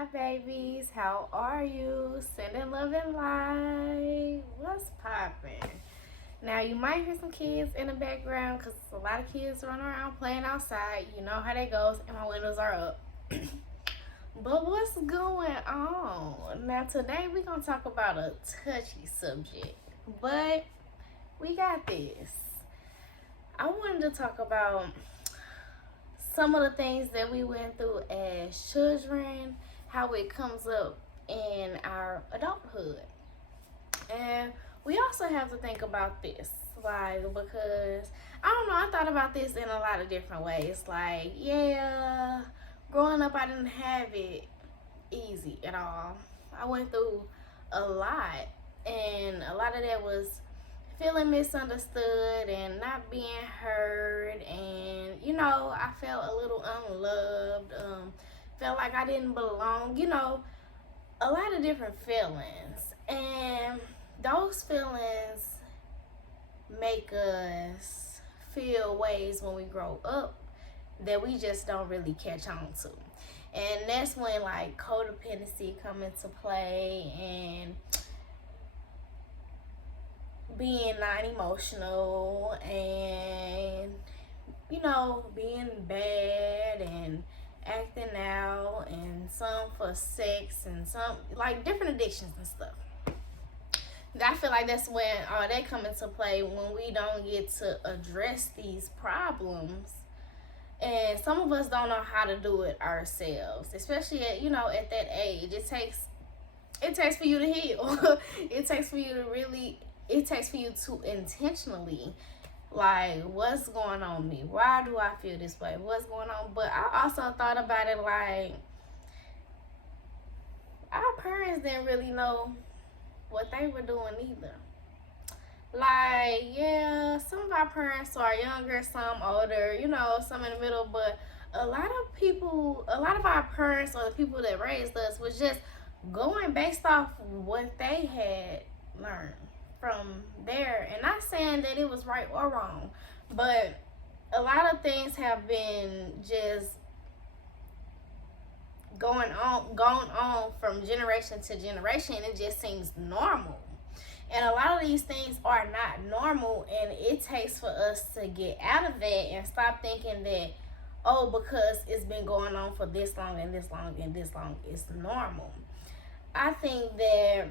Hi, babies. How are you? Sending love and light. What's poppin'? Now, you might hear some kids in the background because a lot of kids running around playing outside. You know how that goes, and my windows are up. But what's going on? Now, today we're going to talk about a touchy subject, but we got this. I wanted to talk about some of the things that we went through as children, how it comes up in our adulthood. And we also have to think about this, like, because I don't know, I thought about this in a lot of different ways. Like, yeah, growing up, I didn't have it easy at all. I went through a lot, and a lot of that was feeling misunderstood and not being heard, and I felt a little unloved, felt like I didn't belong, a lot of different feelings. And those feelings make us feel ways when we grow up that we just don't really catch on to. And that's when like codependency come into play, and being non-emotional, and being bad and acting out, and some for sex, and some like different addictions and stuff. I feel like that's when all that come into play, when we don't get to address these problems. And some of us don't know how to do it ourselves, especially at that age. It takes for you to heal. It takes for you to really, it takes for you to intentionally, like, what's going on with me? Why do I feel this way? What's going on? But I also thought about it like, our parents didn't really know what they were doing either. Like, yeah, some of our parents are younger, some older, some in the middle, but a lot of our parents, or the people that raised us, was just going based off what they had learned from there. And not saying that it was right or wrong, but a lot of things have been just going on from generation to generation, and it just seems normal. And a lot of these things are not normal, and it takes for us to get out of that and stop thinking that, oh, because it's been going on for this long and this long and this long, it's normal. I think that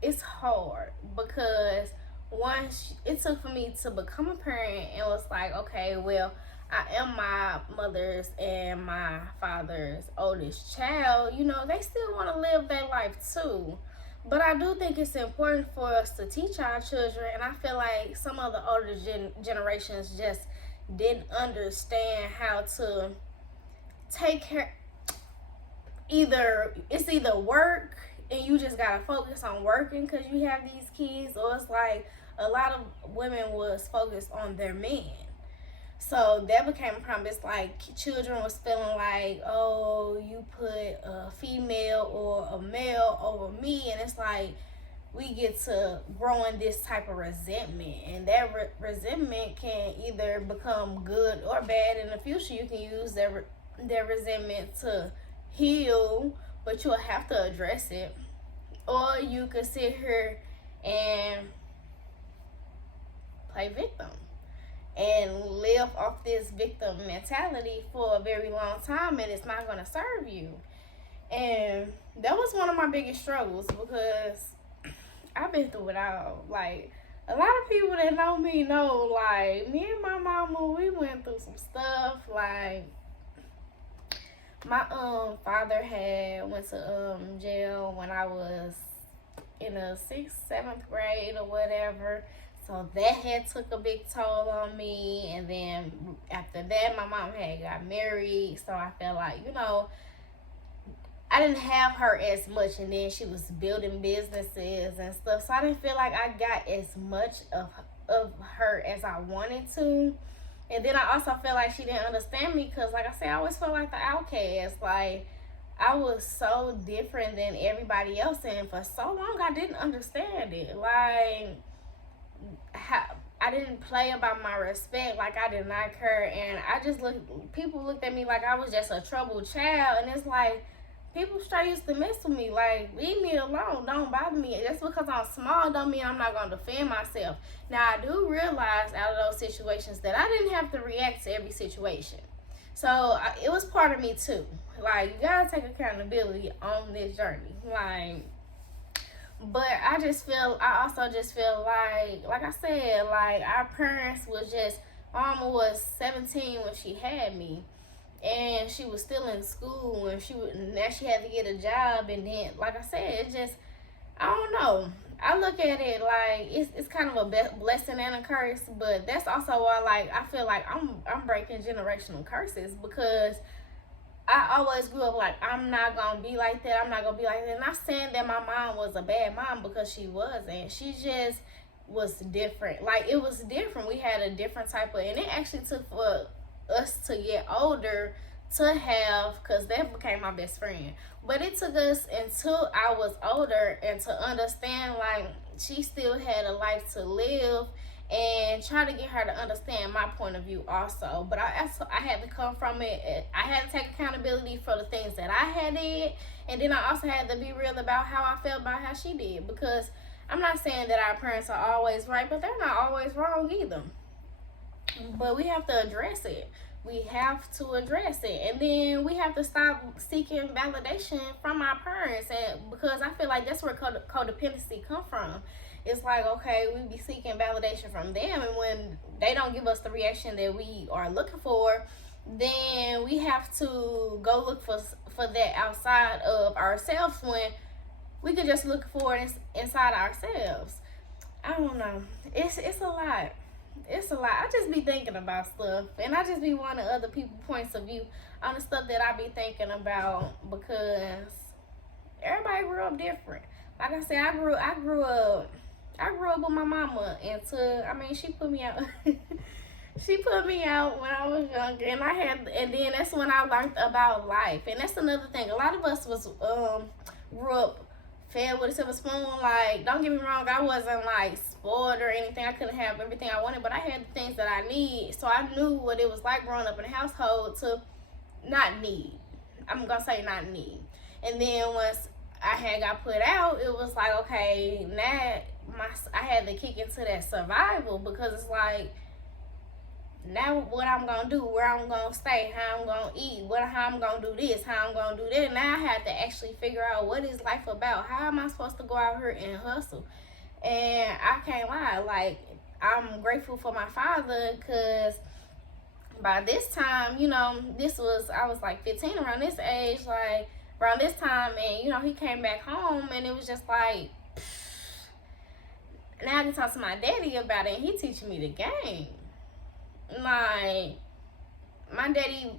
it's hard because once it took for me to become a parent, and was like, okay, well, I am my mother's and my father's oldest child, they still want to live their life too. But I do think it's important for us to teach our children, and I feel like some of the older generations just didn't understand how to take care. It's either work and you just gotta focus on working because you have these kids, or it's like a lot of women was focused on their men. So that became a problem. It's like children was feeling like, oh, you put a female or a male over me, and it's like we get to growing this type of resentment, and that resentment can either become good or bad in the future. You can use that resentment to heal, but you'll have to address it, or you could sit here and play victim and live off this victim mentality for a very long time, and it's not going to serve you. And that was one of my biggest struggles, because I've been through it all. Like, a lot of people that know me know, like, me and my mama, we went through some stuff. Like, my father had went to jail when I was in the 6th, 7th grade or whatever. So that had took a big toll on me. And then after that, my mom had got married. So I felt like, I didn't have her as much. And then she was building businesses and stuff. So I didn't feel like I got as much of her as I wanted to. And then I also felt like she didn't understand me because, like I said, I always felt like the outcast. Like, I was so different than everybody else. And for so long, I didn't understand it. Like, I didn't play about my respect. Like, I did not care. And people looked at me like I was just a troubled child. And it's like, people straight used to mess with me. Like, leave me alone. Don't bother me. Just because I'm small don't mean I'm not going to defend myself. Now, I do realize out of those situations that I didn't have to react to every situation. So, it was part of me, too. Like, you got to take accountability on this journey. Like, but I also just feel like I said, like, our parents was just, Mama was 17 when she had me. And she was still in school, and now she had to get a job. And then, like I said, it just, I don't know. I look at it like it's kind of a blessing and a curse, but that's also why, like, I feel like I'm breaking generational curses, because I always grew up like, I'm not gonna be like that. I'm not gonna be like that. Not saying that my mom was a bad mom, because she wasn't. She just was different. Like, it was different. We had a different type of, and it actually took for us to get older to have, because that became my best friend. But it took us until I was older and to understand, like, she still had a life to live, and try to get her to understand my point of view also. But I had to come from it. I had to take accountability for the things that I had did, and then I also had to be real about how I felt about how she did, because I'm not saying that our parents are always right, but they're not always wrong either. But we have to address it. We have to address it. And then we have to stop seeking validation from our parents. And because I feel like that's where codependency come from. It's like, okay, we be seeking validation from them, and when they don't give us the reaction that we are looking for, then we have to go look for that outside of ourselves, when we can just look for it inside ourselves. I don't know. It's a lot. It's a lot. I just be thinking about stuff, and I just be wanting other people's points of view on the stuff that I be thinking about, because everybody grew up different. Like I said, I grew up with my mama until, she put me out. She put me out when I was younger, and then that's when I learned about life. And that's another thing. A lot of us was grew up fed with a silver spoon. Like, don't get me wrong, I wasn't like spoiled or anything. I couldn't have everything I wanted, but I had the things that I need. So I knew what it was like growing up in a household to not need. I'm gonna say not need. And then once I had got put out, it was like, okay, now I had to kick into that survival, because it's like, now what I'm gonna do, where I'm gonna stay, how I'm gonna eat, how I'm gonna do this, how I'm gonna do that. Now I had to actually figure out, what is life about? How am I supposed to go out here and hustle? And I can't lie, like, I'm grateful for my father, because by this time, I was like 15 around this age, like around this time, and he came back home, and it was just like, now I can talk to my daddy about it, and he teaching me the game. Like, my daddy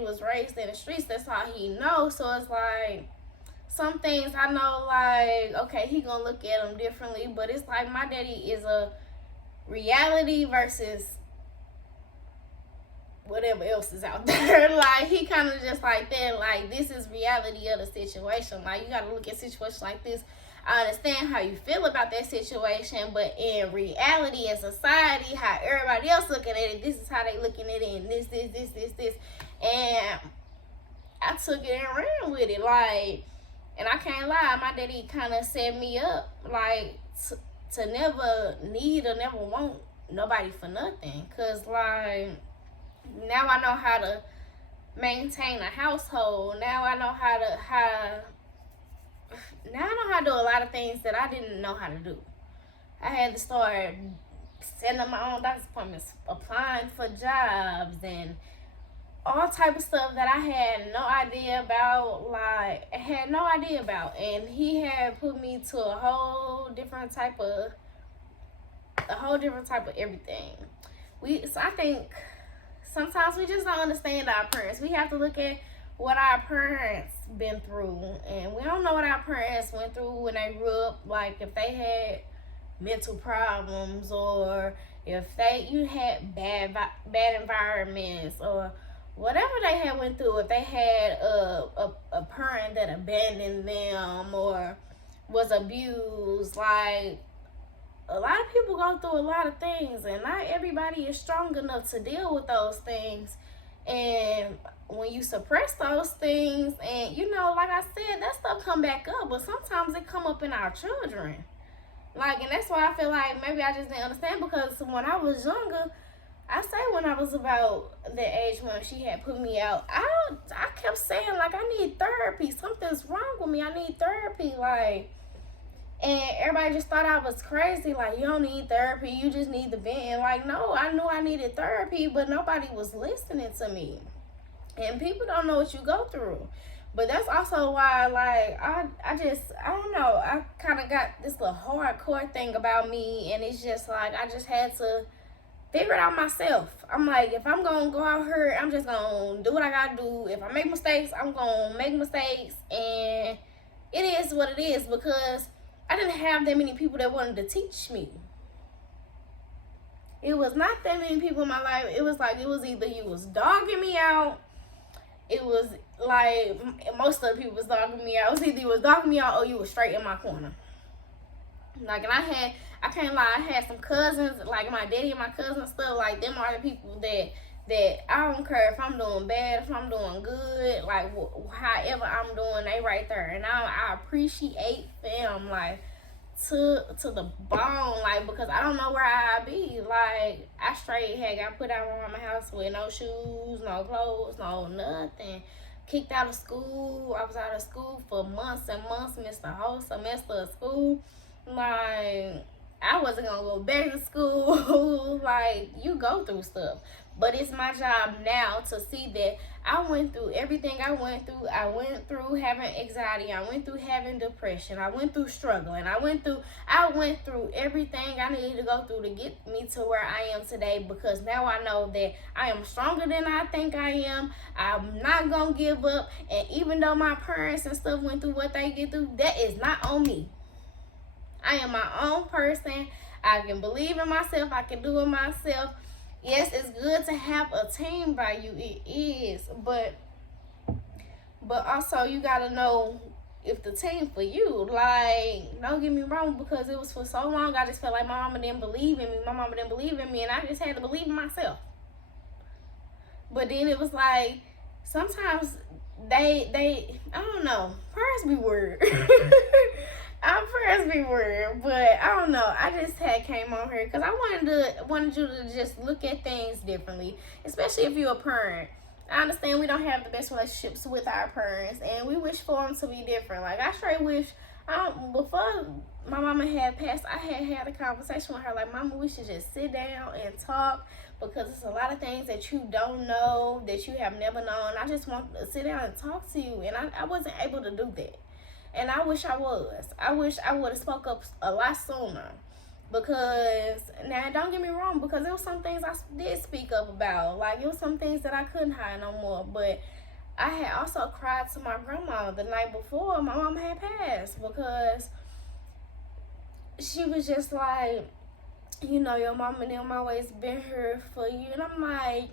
was raised in the streets. That's all he knows. So it's like, some things I know, like, okay, he gonna look at them differently, but it's like, my daddy is a reality versus whatever else is out there. Like, he kind of just like that. Like, this is reality of the situation. Like, you gotta look at situations like this. I understand how you feel about that situation, but in reality, in society, how everybody else looking at it, this is how they looking at it, and this. And I took it and ran with it, like, and I can't lie, my daddy kind of set me up, like, to never need or never want nobody for nothing, because, like, now I know how to maintain a household. Now I know how to do a lot of things that I didn't know how to do. I had to start setting up my own doctor's appointments, applying for jobs, and all type of stuff that I had no idea about. And he had put me to a whole different type of everything. So I think sometimes we just don't understand our parents. We have to look at what our parents been through, and we don't know what our parents went through when they grew up. Like, if they had mental problems, or if you had bad environments, or whatever they had went through. If they had a parent that abandoned them or was abused, like, a lot of people go through a lot of things, and not everybody is strong enough to deal with those things. And when you suppress those things, and like I said, that stuff come back up, but sometimes it come up in our children. Like, and that's why I feel like maybe I just didn't understand, because when I was younger, I say when I was about the age when she had put me out, I kept saying, like, I need therapy. Something's wrong with me. I need therapy. Like, and everybody just thought I was crazy. Like, you don't need therapy. You just need the vent. And like, no, I knew I needed therapy, but nobody was listening to me. And people don't know what you go through. But that's also why, like, I don't know. I kind of got this little hardcore thing about me. And it's just like, I just had to figure it out myself. I'm like, if I'm going to go out here, I'm just going to do what I got to do. If I make mistakes, I'm going to make mistakes. And it is what it is, because I didn't have that many people that wanted to teach me. It was not that many people in my life. It was like, it was either you was dogging me out. It was like, most of the people was dogging me out. It was either you was dogging me out or you was straight in my corner. Like, and I can't lie, I had some cousins, like my daddy and my cousins, stuff like them are the people that I don't care if I'm doing bad, if I'm doing good, like however I'm doing, they right there. And I appreciate them, like, to the bone, like, because I don't know where I'd be. Like, I straight had got put out of my house with no shoes, no clothes, no nothing. Kicked out of school. I was out of school for months and months, missed the whole semester of school. Like, I wasn't gonna go back to school. Like, you go through stuff, but it's my job now to see that I went through everything I went through. I went through having anxiety. I went through having depression. I went through struggling. I went through everything I needed to go through to get me to where I am today, because now I know that I am stronger than I think I am. I'm not gonna give up. And even though my parents and stuff went through what they get through, that is not on me. I am my own person. I can believe in myself. I can do it myself. Yes, it's good to have a team by you. It is. But also you got to know if the team for you. Like, don't get me wrong, because it was for so long, I just felt like my mama didn't believe in me. My mama didn't believe in me, and I just had to believe in myself. But then it was like, sometimes they I don't know. Prayers be weird. I'm prayers be weird, but I don't know. I just came on here because I wanted you to just look at things differently, especially if you're a parent. I understand we don't have the best relationships with our parents, and we wish for them to be different. Like, I straight wish, before my mama had passed, I had a conversation with her, like, Mama, we should just sit down and talk, because there's a lot of things that you don't know, that you have never known. I just want to sit down and talk to you, and I wasn't able to do that. And I wish I was. I wish I would have spoke up a lot sooner. Because, now don't get me wrong, because there was some things I did speak up about. Like, it was some things that I couldn't hide no more. But I had also cried to my grandma the night before my mom had passed, because she was just like, your mom and them always been here for you. And I'm like,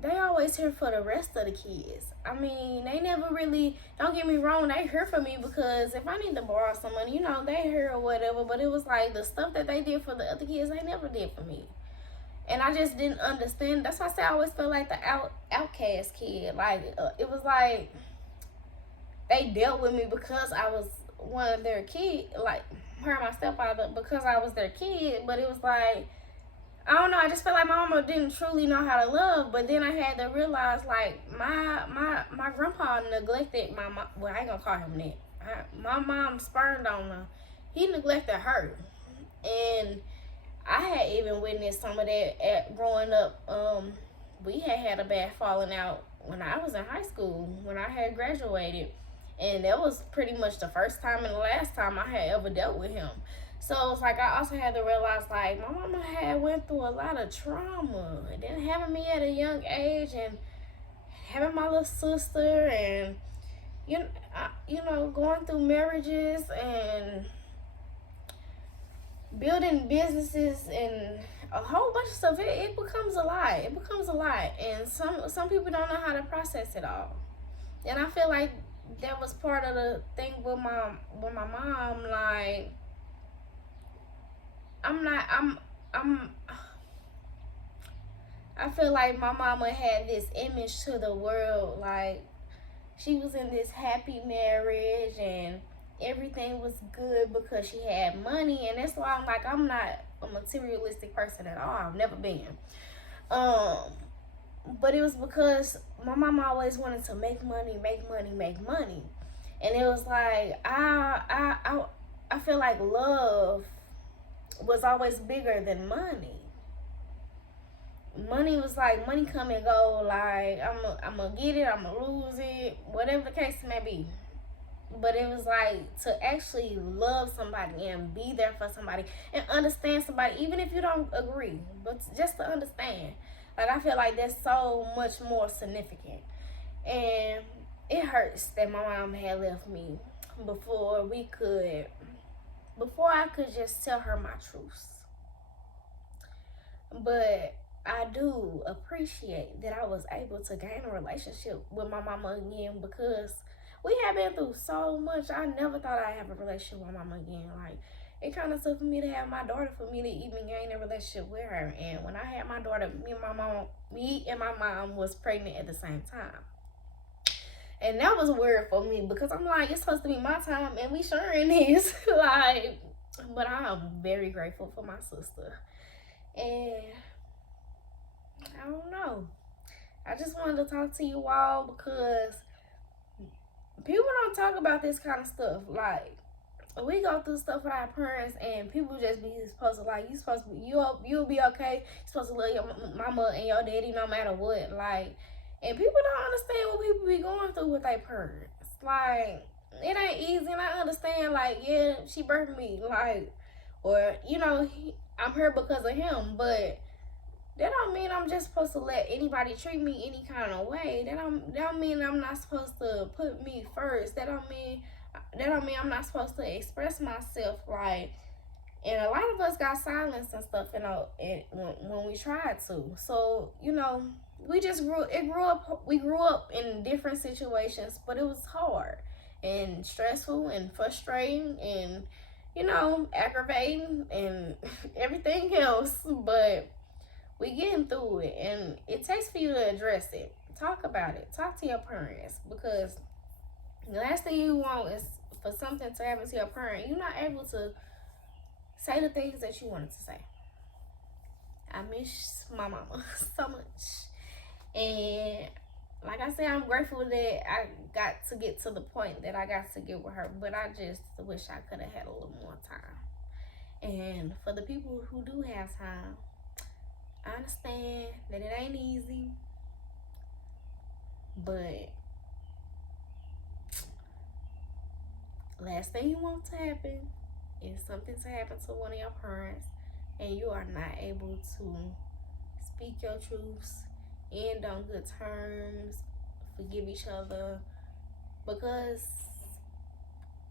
they always here for the rest of the kids. I mean, they never really, don't get me wrong, they here for me, because if I need to borrow some money, they here or whatever. But it was like the stuff that they did for the other kids, they never did for me. And I just didn't understand. That's why I say I always felt like the outcast kid. Like, it was like they dealt with me because I was one of their kids, like her and my stepfather, because I was their kid. But it was like, I don't know, I just felt like my mama didn't truly know how to love. But then I had to realize, like, my grandpa neglected my mom. Well, I ain't gonna call him that. My mom spurned on her. He neglected her. And I had even witnessed some of that growing up. We had a bad falling out when I was in high school, when I had graduated. And that was pretty much the first time and the last time I had ever dealt with him. So it's like, I also had to realize, like, my mama had went through a lot of trauma. And then having me at a young age, and having my little sister, and, going through marriages and building businesses and a whole bunch of stuff, it becomes a lot. It becomes a lot. And some people don't know how to process it all. And I feel like that was part of the thing with my mom, like, I'm not. I'm. I feel like my mama had this image to the world, like she was in this happy marriage and everything was good because she had money, and that's why I'm like, I'm not a materialistic person at all. I've never been. Um, but it was because my mom always wanted to make money, make money, make money, and it was like I feel like love was always bigger than money. Money was like money come and go. Like I'm gonna get it, I'm gonna lose it, whatever the case may be. But it was like to actually love somebody and be there for somebody and understand somebody, even if you don't agree, but just to understand. Like I feel like that's so much more significant. And it hurts that my mom had left me before we could, before I could just tell her my truths. But I do appreciate that I was able to gain a relationship with my mama again, because we have been through so much. I never thought I'd have a relationship with my mama again. Like, it kind of took for me to have my daughter for me to even gain a relationship with her. And when I had my daughter, me and my mom was pregnant at the same time. And that was weird for me because I'm like, it's supposed to be my time and we sharing this. Like, but I am very grateful for my sister. And I don't know. I just wanted to talk to you all because people don't talk about this kind of stuff. Like, we go through stuff with our parents, and people just be supposed to, like, you'll be okay. You're supposed to love your mama and your daddy no matter what. Like, and people don't understand what people be going through with their parents. Like, it ain't easy, and I understand. Like, yeah, she birthed me, like, or I'm here because of him, but that don't mean I'm just supposed to let anybody treat me any kind of way. That don't mean I'm not supposed to put me first. That don't mean I'm not supposed to express myself. Like, and a lot of us got silence and stuff, when we tried to. So we just we grew up in different situations, but it was hard and stressful and frustrating and aggravating and everything else. But we getting through it, and it takes for you to address it. Talk about it. Talk to your parents, because the last thing you want is for something to happen to your parent. You're not able to say the things that you wanted to say. I miss my mama so much, and like I said, I'm grateful that I got to get to the point that I got to get with her. But I just wish I could have had a little more time. And for the people who do have time, I understand that it ain't easy, but last thing you want to happen is something to happen to one of your parents and you are not able to speak your truths, end on good terms, forgive each other, because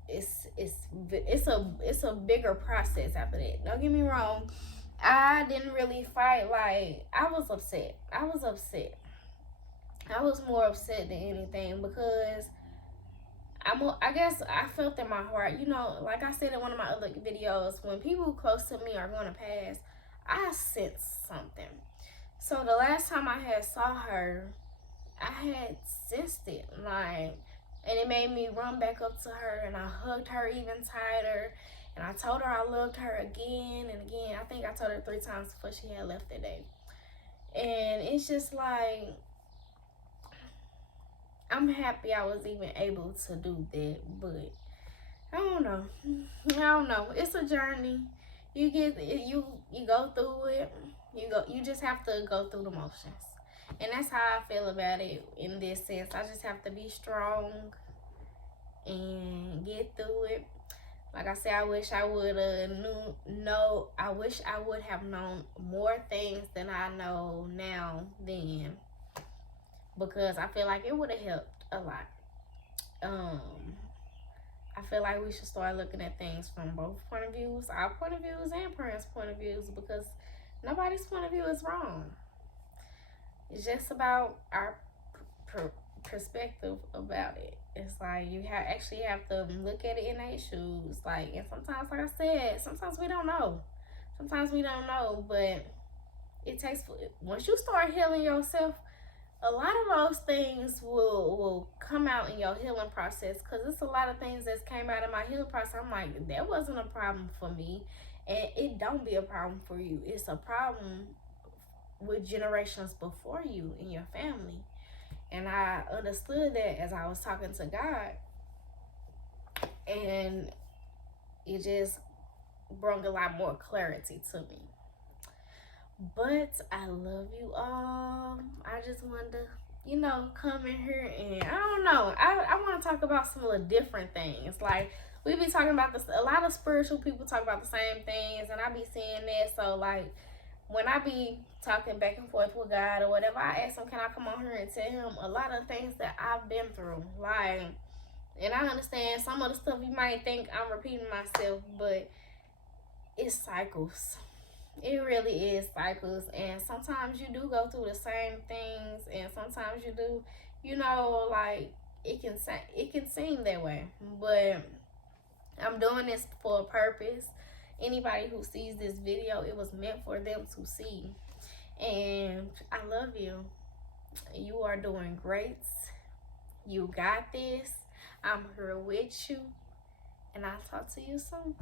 it's a bigger process after that. Don't get me wrong. I didn't really fight. Like, I was upset. I was more upset than anything, because I guess I felt in my heart, like I said in one of my other videos, when people close to me are going to pass, I sense something. So the last time I had saw her, I had sensed it, like, and it made me run back up to her, and I hugged her even tighter, and I told her I loved her again and again. I think I told her 3 times before she had left that day. And it's just like, I'm happy I was even able to do that, but I don't know. It's a journey. You go through it. You just have to go through the motions. And that's how I feel about it in this sense. I just have to be strong and get through it. Like I said, I wish I would have known more things than I know now then, because I feel like it would have helped a lot. I feel like we should start looking at things from both point of views, our point of views and parents' point of views, because nobody's point of view is wrong. It's just about our perspective about it. It's like you actually have to look at it in their shoes. Like, and sometimes, like I said, sometimes we don't know. Sometimes we don't know, but it takes, once you start healing yourself, a lot of those things will come out in your healing process, because it's a lot of things that came out of my healing process. I'm like, that wasn't a problem for me, and it don't be a problem for you. It's a problem with generations before you in your family. And I understood that as I was talking to God, and it just brought a lot more clarity to me. But I love you all. I just wanted to, come in here, and I don't know. I want to talk about some of the different things. Like, we be talking about this, a lot of spiritual people talk about the same things, and I be seeing that. So, like, when I be talking back and forth with God or whatever, I ask him, can I come on here and tell him a lot of things that I've been through? Like, and I understand some of the stuff you might think I'm repeating myself, but it's cycles. It really is cycles, and sometimes you do go through the same things, and sometimes you do, like, it can seem that way, but I'm doing this for a purpose. Anybody who sees this video, it was meant for them to see. And I love you. You are doing great. You got this. I'm here with you, and I'll talk to you soon.